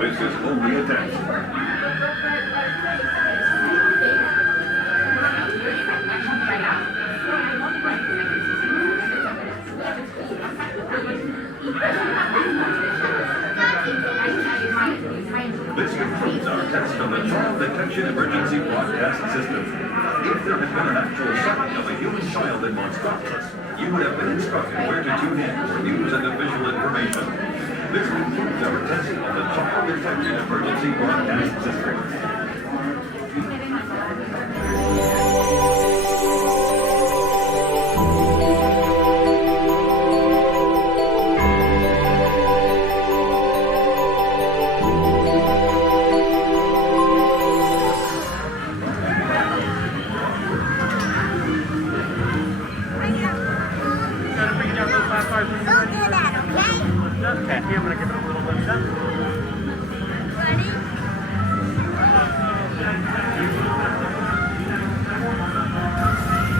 This is only a test. This concludes our test of the Child Detection Emergency Broadcast System. If there had been an actual sighting of a human child in Monstropolis, you would have been instructed where to tune in for news and official information. This concludes our test of the Child Detection Emergency Broadcast System.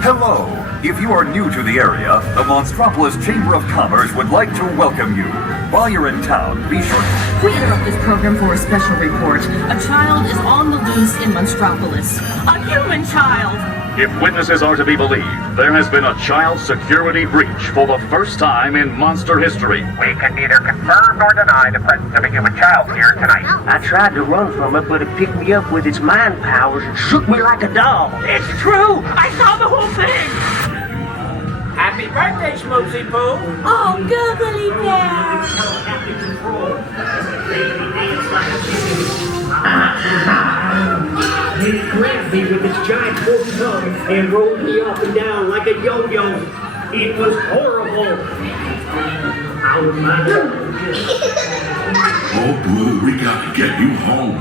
Hello! If you are new to the area, the Monstropolis Chamber of Commerce would like to welcome you. While you're in town, be sure... We interrupt this program for a special report. A child is on the loose in Monstropolis. A human child! If witnesses are to be believed, there has been a child security breach for the first time in monster history. We can neither confirm nor deny the presence of a human child here tonight. I tried to run from it, but it picked me up with its mind powers and shook me like a doll. It's true! I saw the whole thing! Happy birthday, Schmoozy Poo! Oh, googly bear! It grabbed me with its giant forked tongue and rolled me up and down like a yo-yo. It was horrible. Oh, Boo, we gotta get you home.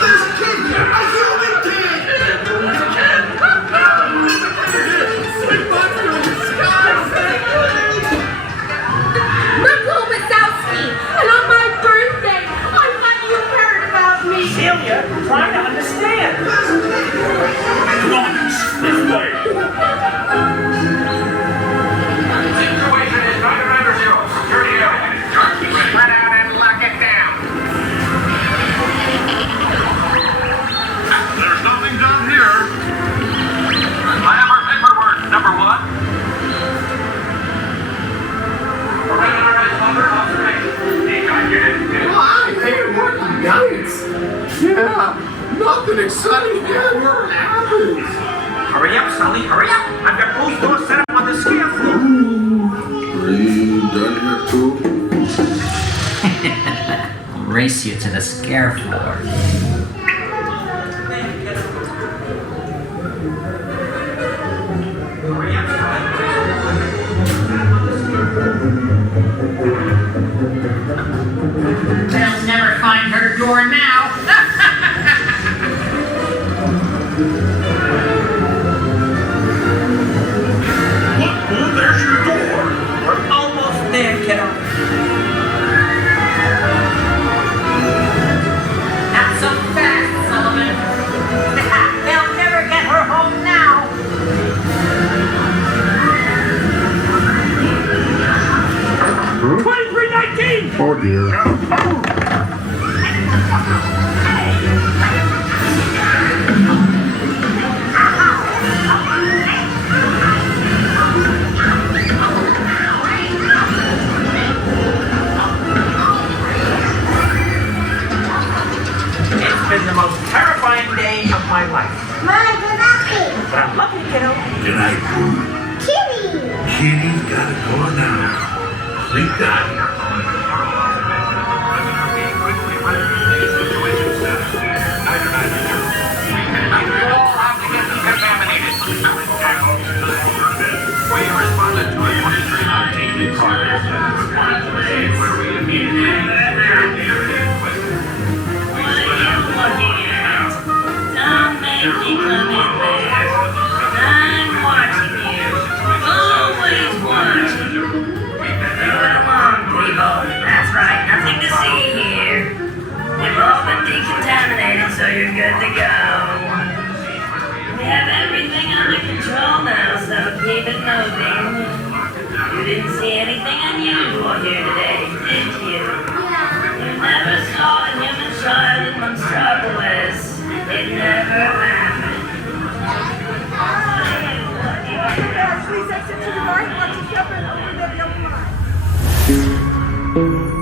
This kid, a human kid! Michael Wazowski, and on my birthday, I thought you heard about me. Celia, I'm trying to understand. This way! Situation is 990. Security area. Spread out and lock it down. There's nothing done here. I have our paperwork, number one. Nice! Yeah, nothing exciting ever happens! Hurry up, Sully, hurry up! I've got both doors set up on the scare floor. Are you done here, Boo? I'll race you to the scare floor. Hurry up, They'll never find her door now. Look, Boo, there's your door. We're almost there, kiddo. Not so fast, Sullivan. They'll never get her home now. 2319! Oh, dear. It's been the most terrifying day of my life. Mine was happy. But I'm lucky, kiddo. Good night, Boo. Kitty. Kitty's gotta go now. Sleep tight. We responded to a 2319 in progress and responded to the scene where we immediately prepared the earthquake. We split out the Don't make me come in there. I'm watching you. Always watching. Come on, people. That's right. Nothing to see here. You've all been decontaminated, so you're good to go. We have everything under control now, so keep it moving. You didn't see anything unusual here today, did you? You never saw a human child in Monstropolis. It never happened. Please exit to the right, watch the shepherd, open the open line.